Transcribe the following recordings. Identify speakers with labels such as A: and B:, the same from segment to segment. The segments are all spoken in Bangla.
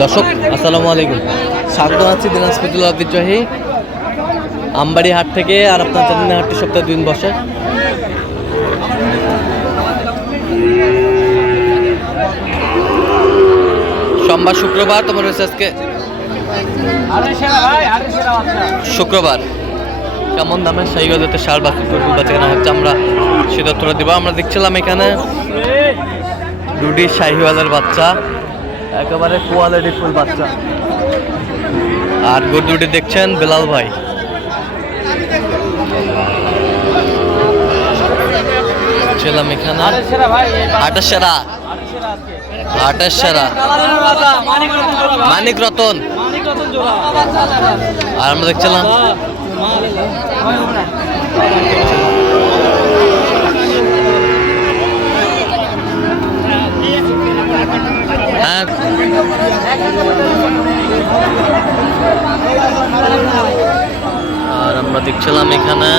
A: দর্শক, আসসালামু আলাইকুম। স্বাগত আছি দিনাজপুর ঐতিহ্যবাহী আমবাড়ি হাট থেকে আর আপনার জানেন হাটটি সপ্তাহে দুদিন বসে। সোমবার, শুক্রবার, তোমার হচ্ছে আজকে শুক্রবার। কেমন দামের সেই গজতে সার বাকি টুকু বাচ্চা কেনা হচ্ছে? আমরা সে তথ্যটা দিব। আমরা দেখছিলাম এখানে দুটি শাহিওয়ালের বাচ্চা, একেবারে কোয়ালিটি ফুল বাচ্চা। আর গরু দুটি দেখছেন বেলাল ভাই। ছিলাম এখানে। আটাশ সেরা। আটাশ সেরা। মানিক রতন। আর আমরা দেখছিলাম হ্যাঁ। আর আমরা দেখছিলাম এখানে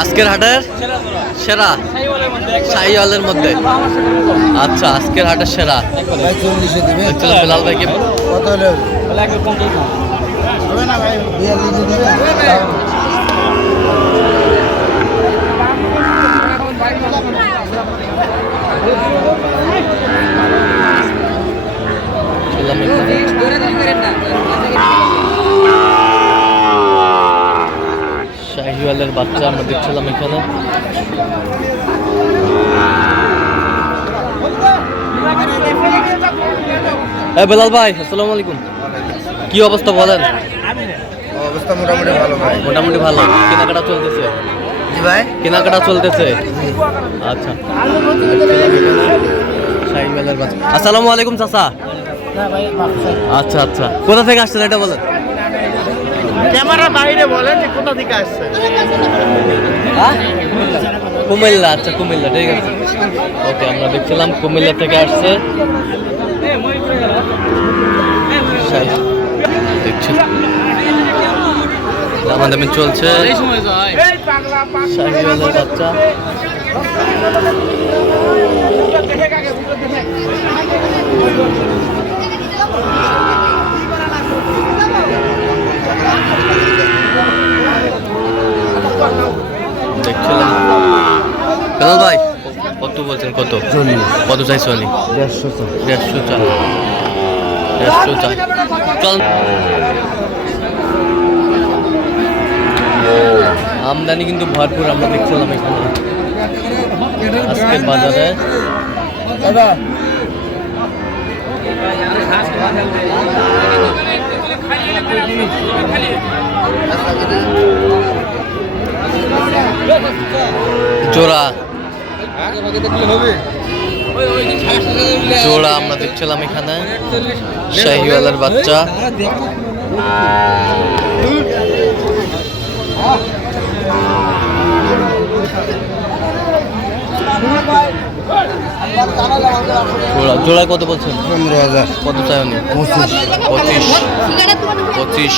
A: আজকের হাটের সেরা? শাহিওয়ালের মধ্যে। আচ্ছা আজকের হাটের সেরা। দেখছিলাম ভাইকে
B: কত হলো বিয়াল্লিশে দিবে
A: ছিলাম এখানে শাহিওয়ালের বাচ্চা আমরা দেখছিলাম এখানে। বেলাল ভাই, আসসালামু আলাইকুম। কি অবস্থা বলেন?
B: অবস্থা মোটামুটি ভালো ভাই।
A: মোটামুটি ভালো। কেনাকাটা চলতেছে?
B: জি ভাই।
A: কেনাকাটা চলতেছে? আচ্ছা। আসসালামু আলাইকুম চাচা। আচ্ছা আচ্ছা। কোথা থেকে আসছেন এটা বলেন?
B: ক্যামেরা বাইরে বলেন যে কোথা থেকে আসছে
A: কুমিল্লা আচ্ছা কুমিল্লা ঠিক আছে। ওকে আমরা দেখছিলাম কুমিল্লা থেকে আসছে। দেখছি। দামাদামি চলছে। বাচ্চা। দেখছিলাম। ভাই কত বলছেন কত? কত চাইছো আনি
B: দেড়শো
A: দেড়শো চল আমদানি কিন্তু ভরপুর আমরা দেখছিলাম এখানে। আজকের বাজারে।
B: দাদা।
A: জোড়া। জোড়া আমরা দেখছিলাম এখানে। শাহিওয়ালার বাচ্চা। জোড়া জোড়া কত বলছেন?
B: পনেরো হাজার।
A: কত চাই উনি?
B: পঁচিশ।
A: পঁচিশ। পঁচিশ।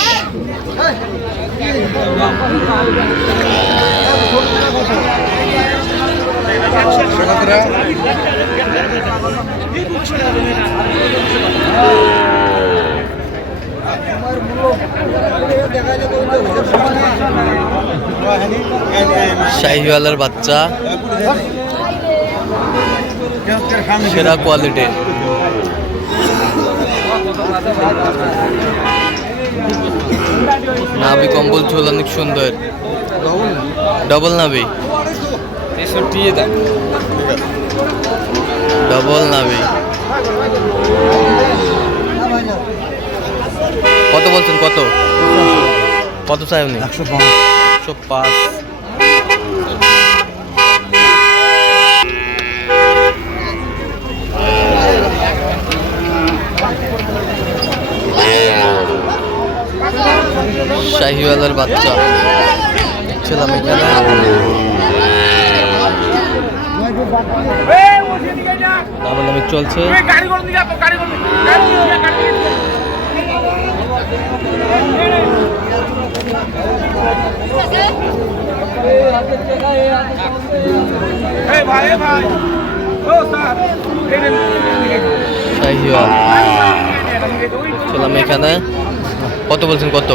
A: শাহিওয়ালার বাচ্চা। সেরা কোয়ালিটির নাভি কম্বল ঝোল অনেক সুন্দর ডবল নাভি। ডবল নাভি কত বলছেন? কত? কত চাই উনি?
B: একশো পাঁচ
A: একশো পাঁচ। শাহিওয়ালার বাচ্চা। দেখছিলাম এখানে। দামাদামি চলছে। চলাম এখানে। কত বলছেন কত?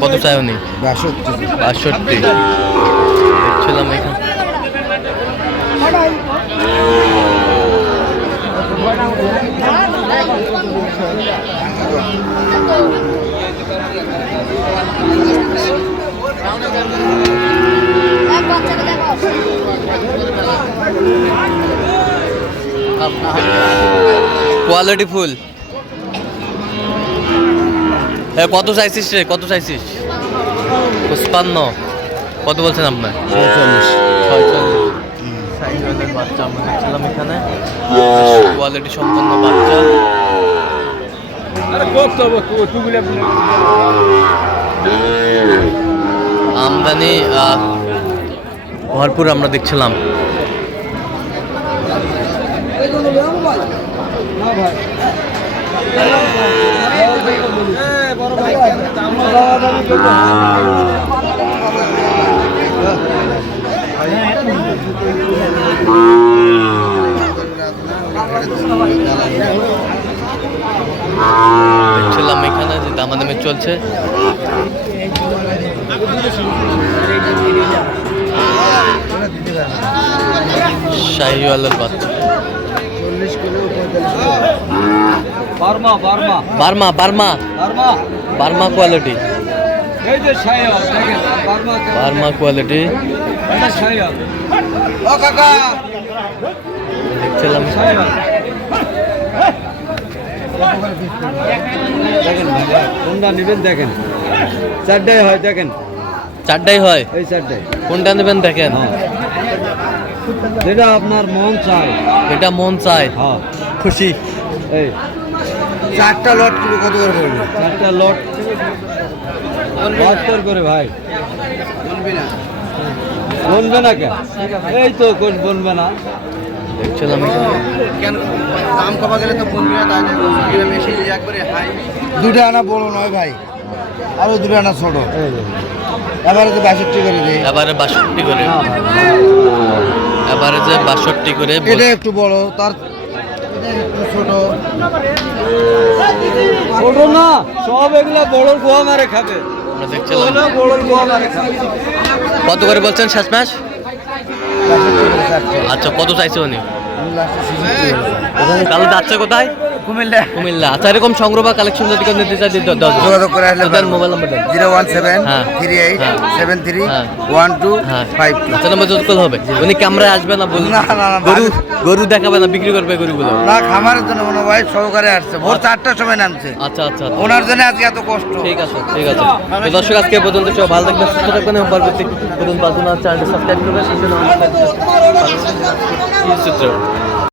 A: কত চাই উনি বাষট্টি। দেখছিলাম এখানে। কোয়ালিটি ফুল এ, কত চাইছিস রে? কত চাইছিস? পুষ্পান্ন কত বলছেন আপনার ছয়চল্লিশ। সাইকেলের বাচ্চা আমরা দেখছিলাম এখানে। কোয়ালিটি সম্পন্ন বাচ্চা। আমদানি আহ, ভরপুর আমরা দেখছিলাম। দেখছিলাম এখানে দামাদামি চলছে। শাহিওয়ালের বাচ্চা।
B: Burma Burma.
A: Burma Burma.
B: Burma.
A: Burma quality
B: Burma
A: quality দেখছিলাম।
B: দেখেন ভাই কোনটা নেবেন দেখেন। চারটায় হয় দেখেন।
A: চারটাই হয়?
B: এই চারটায়।
A: কোনটা নেবেন দেখেন?
B: হ্যাঁ। যেটা আপনার মন চায়।
A: এটা মন চায়।
B: হ্যাঁ।
A: খুশি।
B: এই।
C: চারটা লট কিলো কত করে পড়বে?
B: চারটা লট। বাহাত্তর করে ভাই। বনবে না কেন? এই তো কোন বনবে না।
A: দেখছিলাম।
C: কেন? দাম কমা গেলে তো পনেরো তাই বেশি একবারে হাই দুটো আনা বড় নয় ভাই আরও দুটো আনা ছোট। এবারে তো বাষট্টি করে দেয়
A: এবারে বাষট্টি করে।
B: হ্যাঁ,
A: এবারে যে বাষট্টি করে বল-
C: এটা একটু বড় তার একটু ছোট।
B: ছোট না সব এগুলা বড় গোয়া মারে খাবে।
A: দেখছিলাম। কত করে বলছেন শেষ মাস আচ্ছা কত চাইছে উনি। তাহলে যাচ্ছে কোথায়
C: কুমিল্লা।
A: কুমিল্লা। আচ্ছা এরকম সংগ্রহ বা কালেকশন যদি কেউ নিতে চাই
C: যোগাযোগ করে আসলে
A: দেন মোবাইল নাম্বার দেন।
C: জিরো ওয়ান সেভেন
A: হ্যাঁ।
C: থ্রি এইট
A: হ্যাঁ।
C: সেভেন থ্রি
A: হ্যাঁ।
C: One two five two.
A: আচ্ছা নাম্বার হবে। উনি ক্যামেরায় আসবে না বলুন।
C: না, না, না,
A: গরু দেখাবে না বিক্রি করবে গরুগুলো।
C: না খামারের জন্য মনে হয় সহকারে আসছে। ভোর চারটার সময় নামছে।
A: আচ্ছা আচ্ছা আচ্ছা।
C: ওনার জন্য আজকে এত কষ্ট।
A: ঠিক আছে ঠিক আছে। তো দর্শক আজকে পর্যন্ত সব ভালো থাকবেন সুস্থ থাকবেন এবং পরবর্তী বাজুনা চ্যানেলটি সাবস্ক্রাইব করবেন সেই জন্য চিত্র?